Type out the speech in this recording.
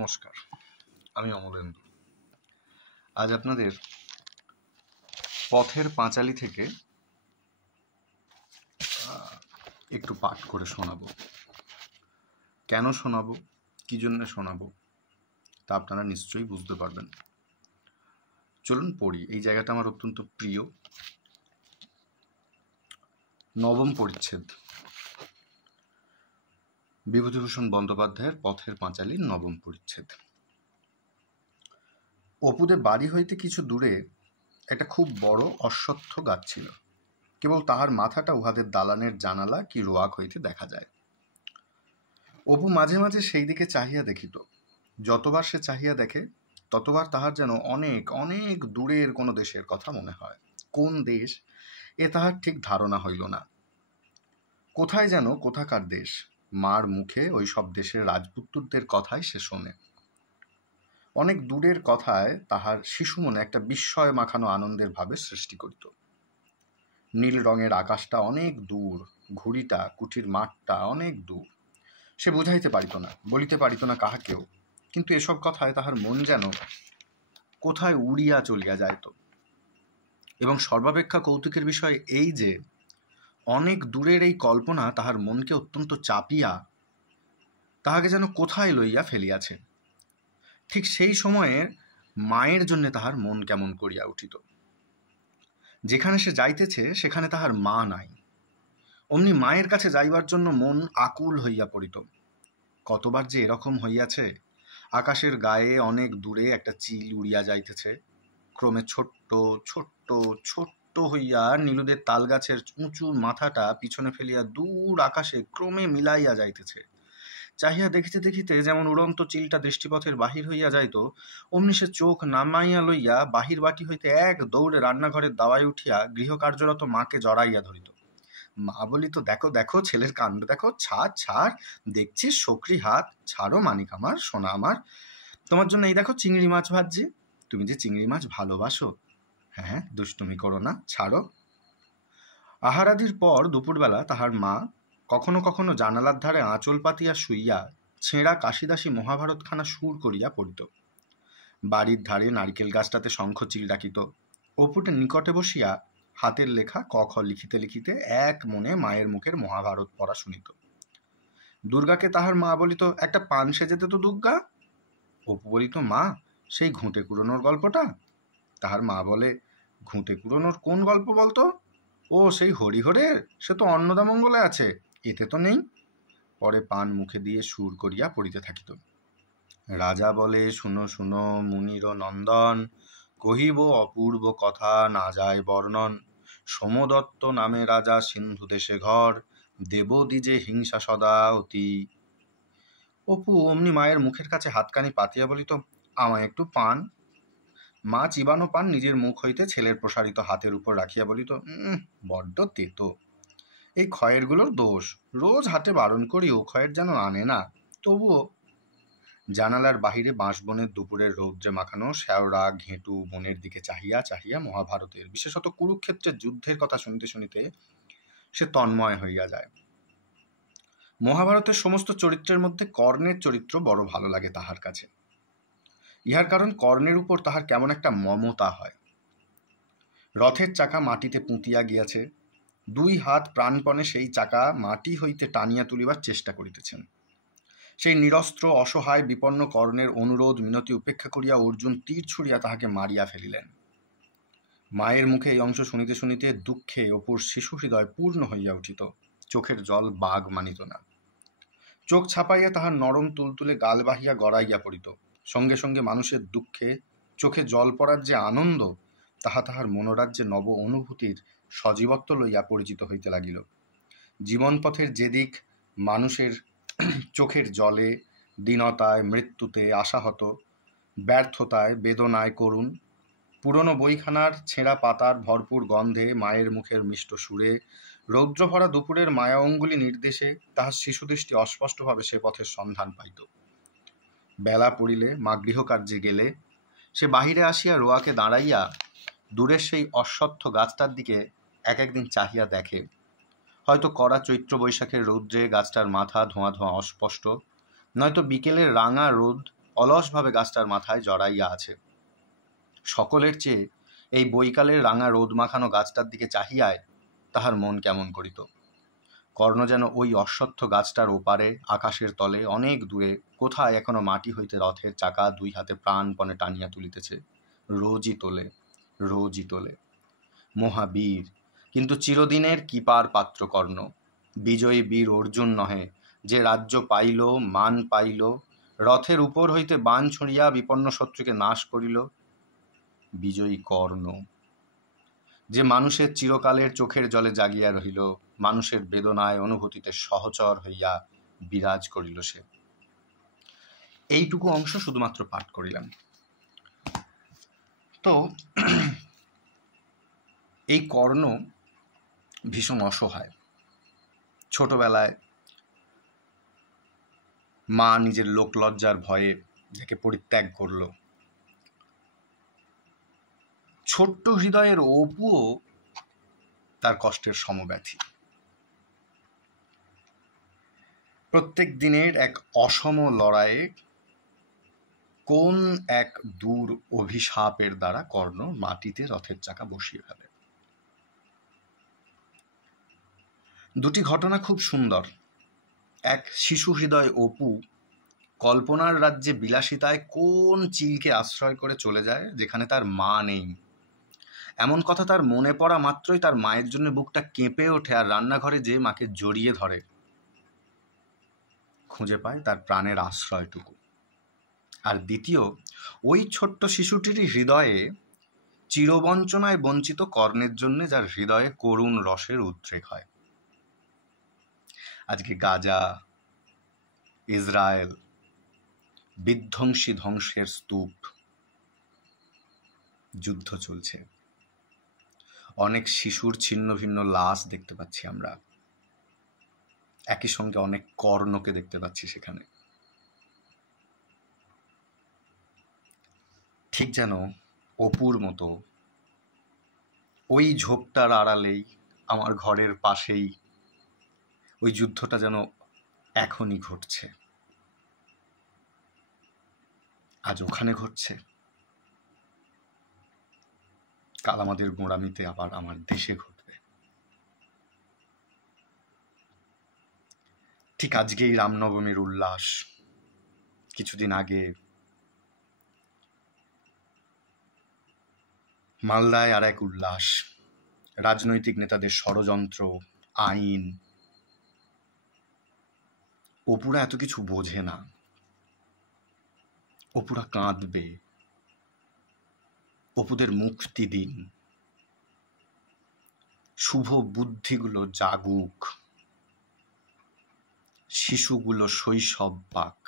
নমস্কার, আমি অমলেন্দু। আজ আপনাদের পথের পাঁচালী থেকে একটু পাঠ করে শোনাবো। কেন শোনাবো, কী জন্য শোনাবো তা আপনারা নিশ্চয়ই বুঝতে পারবেন। চলুন পড়ি। এই জায়গাটা আমার অত্যন্ত প্রিয়। নবম পরিচ্ছেদ, বিভূতিভূষণ বন্দ্যোপাধ্যায়ের পথের পাঁচালীর নবম পরিচ্ছেদ। অপুদের বাড়ি হইতে কিছু দূরে একটা খুব বড় অশ্বত্থ গাছ ছিল। কেবল তাহার মাথাটা উহাদের দালানের জানালা কি রোয়াক হইতে দেখা যায়। অপু মাঝে মাঝে সেই দিকে চাহিয়া দেখিত। যতবার সে চাহিয়া দেখে ততবার তাহার যেন অনেক অনেক দূরের কোনো দেশের কথা মনে হয়। কোন দেশ এ তাহার ঠিক ধারণা হইল না। কোথায় যেন কোথাকার দেশ। মার মুখে ওই সব দেশের রাজপুত্রদের কথাই সে শোনে। অনেক দূরের কথায় তাহার শিশু মনে একটা বিস্ময় মাখানো আনন্দের ভাবের সৃষ্টি করিত। নীল রঙের আকাশটা অনেক দূর, ঘুড়িটা কুঠির মাঠটা অনেক দূর। সে বুঝাইতে পারিত না, বলিতে পারিত না কাহাকেও, কিন্তু এসব কথায় তাহার মন যেন কোথায় উড়িয়া চলিয়া যাইত। এবং সর্বাপেক্ষা কৌতুকের বিষয় এই যে অনেক দূরের এই কল্পনা তাহার মনকে অত্যন্ত চাপিয়া তাহাকে যেন কোথায় লইয়া ফেলিয়াছে। ঠিক সেই সময়ে মায়ের জন্য তাহার মন কেমন করিয়া উঠিত। যেখানে সে যাইতেছে সেখানে তাহার মা নাই। অমনি মায়ের কাছে যাইবার জন্য মন আকুল হইয়া পড়িত। কতবার যে এরকম হইয়াছে। আকাশের গায়ে অনেক দূরে একটা চিল উড়িয়া যাইতেছে, ক্রমে ছোট্ট ছোট্ট ছোট্ট হইয়া নীলুদের তালগাছের উঁচু মাথাটা পিছনে ফেলিয়া দূর আকাশে ক্রমে মিলাইয়া যাইতেছে। চাহিয়া দেখিতে দেখিতে যেমন উড়ন্ত চিলটা দৃষ্টিপথের বাহির হইয়া যাইত, অমনি সে চোখ নামাইয়া লইয়া বাহির বাটি হইতে এক দৌড়ে রান্নাঘরের দাওয়ায় উঠিয়া গৃহকার্যরত মাকে জড়াইয়া ধরিত। মা বলিত, দেখো দেখো ছেলের কাণ্ড দেখো, ছাড় ছাড়, দেখছিস শকরি হাত, ছাড়ো মানিক আমার, সোনা আমার, তোমার জন্য এই দেখো চিংড়ি মাছ ভাজছি, তুমি যে চিংড়ি মাছ ভালোবাসো, হ্যাঁ দুষ্টুমি করো না, ছাড়ো। আহারাদির পর দুপুরবেলা তাহার মা কখনো কখনো জানালার ধারে আঁচল পাতিয়া শুইয়া ছেঁড়া কাশিদাসী মহাভারতখানা সুর করিয়া পড়িত। বাড়ির ধারে নারিকেল গাছটাতে শঙ্খচিল ডাকিত। অপুটের নিকটে বসিয়া হাতের লেখা ক খ লিখিতে লিখিতে এক মনে মায়ের মুখের মহাভারত পড়া শুনিত। দুর্গাকে তাহার মা বলিত, একটা পান সেজেতে তো দুর্গা। অপু বলিত, মা সেই ঘুঁটে কুড়োনোর গল্পটা। তাহার মা বলে, ঘুঁটে কুড়োনোর কোন গল্প বলতো? ও সেই হরিহরের, সে তো অন্নদামঙ্গলে আছে, এতে তো নেই। পরে পান মুখে দিয়ে সুর করিয়া পড়িতে থাকিত। রাজা বলে, শুনো শুনো মুনির নন্দন, কহিব অপূর্ব কথা না যায় বর্ণন। সোমদত্ত নামে রাজা সিন্ধু দেশে ঘর, দেব দ্বিজে হিংসা সদা অতি। অপু অমনি মায়ের মুখের কাছে হাতখানি পাতিয়া বলিত, আমায় একটু পান। মা চিবানো পান নিজের মুখ হইতে ছেলের প্রসারিত হাতের উপর রাখিয়া বলিত, বড্ড তেতো, এই ক্ষয়েরগুলোর দোষ, রোজ হাটে বারণ করি ও ক্ষয়ের যেন আনে না, তবুও। জানালার বাহিরে বাঁশবনের দুপুরের রৌদ্রে মাখানো শ্যাওড়া ঘেঁটু বনের দিকে চাহিয়া চাহিয়া মহাভারতের, বিশেষত কুরুক্ষেত্রের যুদ্ধের কথা শুনিতে শুনিতে সে তন্ময় হইয়া যায়। মহাভারতের সমস্ত চরিত্রের মধ্যে কর্ণের চরিত্র বড় ভালো লাগে তাহার কাছে। ইহার কারণ কর্ণের উপর তাহার কেমন একটা মমতা হয়। রথের চাকা মাটিতে পুঁতিয়া গিয়াছে, দুই হাত প্রাণপণে সেই চাকা মাটি হইতে টানিয়া তুলিবার চেষ্টা করিতেছেন। সেই নিরস্ত্র অসহায় বিপন্ন কর্ণের অনুরোধ মিনতি উপেক্ষা করিয়া অর্জুন তীর ছুড়িয়া তাহাকে মারিয়া ফেলিলেন। মায়ের মুখে এই অংশ শুনিতে শুনিতে দুঃখে অপুর শিশু হৃদয় পূর্ণ হইয়া উঠিত। চোখের জল বাগ মানিত না। চোখ ছাপাইয়া তাহার নরম তুলতুলে গাল বাহিয়া গড়াইয়া পড়িত। সঙ্গে সঙ্গে মানুষের দুঃখে চোখে জল পড়ার যে আনন্দ, তাহা তাহার মনোরাজ্যে নব অনুভূতির সজীবত্ব লইয়া পরিচিত হইতে লাগিল। জীবনপথের যেদিক মানুষের চোখের জলে, দীনতায়, মৃত্যুতে, আশাহত, ব্যর্থতায়, বেদনায় করুণ, পুরনো বইখানার ছেঁড়া পাতার ভরপুর গন্ধে, মায়ের মুখের মিষ্ট সুরে, রৌদ্রভরা দুপুরের মায়া অঙ্গুলি নির্দেশে তাহার শিশুদৃষ্টি অস্পষ্টভাবে সে পথের সন্ধান পাইত। বেলা পড়িলে মা গৃহকার্যে গেলে সে বাহিরে আসিয়া রোয়াকে দাঁড়াইয়া দূরের সেই অশ্বত্থ গাছটার দিকে এক একদিন চাহিয়া দেখে। হয়তো কড়া চৈত্র বৈশাখের রৌদ্রে গাছটার মাথা ধোঁয়া ধোঁয়া অস্পষ্ট, নয়তো বিকেলের রাঙা রোদ অলসভাবে গাছটার মাথায় জড়াইয়া আছে। সকলের চেয়ে এই বৈকালের রাঙা রোদ মাখানো গাছটার দিকে চাহিয়ায় তাহার মন কেমন করিত। কর্ণ যেন ওই অশ্বত্থ গাছটার ওপারে আকাশের তলে অনেক দূরে কোথায় এখনো মাটি হইতে রথের চাকা দুই হাতে প্রাণপণে টানিয়া তুলিতেছে। রোজই তোলে, রোজই তোলে। মহাবীর, কিন্তু চিরদিনের কিপার পাত্র কর্ণ। বিজয়ী বীর অর্জুন নহে, যে রাজ্য পাইল, মান পাইল, রথের উপর হইতে বাণ ছুঁড়িয়া বিপন্ন শত্রুকে নাশ করিল। বিজয়ী কর্ণ, যে মানুষের চিরকালের চোখের জলে জাগিয়া রহিল, মানুষের বেদনায় অনুভূতিতে সহচর হইয়া বিরাজ করিল সে। এইটুকু অংশ শুধুমাত্র পাঠ করিলাম। তো এই কর্ণ ভীষণ অসহায়। ছোটবেলায় মা নিজের লোকলজ্জার ভয়ে যাকে পরিত্যাগ করল। ছোট্ট হৃদয়ের অপুও তার কষ্টের সমব্যথী। প্রত্যেক দিনের এক অসম লড়াইয়ে কোন এক দূর অভিশাপের দ্বারা কর্ণ মাটিতে রথের চাকা বসিয়ে ফেলে। দুটি ঘটনা খুব সুন্দর। এক, শিশু হৃদয় অপু কল্পনার রাজ্যে বিলাসিতায় কোন চিলকে আশ্রয় করে চলে যায় যেখানে তার মা নেই। এমন কথা তার মনে পড়া মাত্রই তার মায়ের জন্য বুকটা কেঁপে ওঠে, আর রান্নাঘরে যে মাকে জড়িয়ে ধরে, খুঁজে পায় তার প্রাণের আশ্রয়টুকু। আর দ্বিতীয়, ওই ছোট্ট শিশুটিরই হৃদয়ে চিরবঞ্চনায় বঞ্চিত কর্ণের জন্য, যার হৃদয়ে করুণ রসের উদ্রেক হয়। আজকে গাজা, ইসরায়েল, বিধ্বংসী ধ্বংসের স্তূপ, যুদ্ধ চলছে। অনেক শিশুর ছিন্ন ভিন্ন লাশ দেখতে পাচ্ছি আমরা। একই সঙ্গে অনেক কর্ণকে দেখতে পাচ্ছি সেখানে। ঠিক যেন অপুর মতো ওই ঝোপটার আড়ালেই, আমার ঘরের পাশেই ওই যুদ্ধটা যেন এখনই ঘটছে। আজ ওখানে ঘটছে, কাল আমাদের গোঁড়ামিতে আবার আমার দেশে ঘটবে। ঠিক আজকেই রামনবমীর উল্লাস, কিছুদিন আগে মালদায় আর এক উল্লাস। রাজনৈতিক নেতাদের ষড়যন্ত্র, আইন। অপুরা এত কিছু বোঝে না। অপুরা কাঁদবে। অপুদের মুক্তি দিন। শুভ বুদ্ধিগুলো জাগুক, শিশুগুলো শৈশব পাক।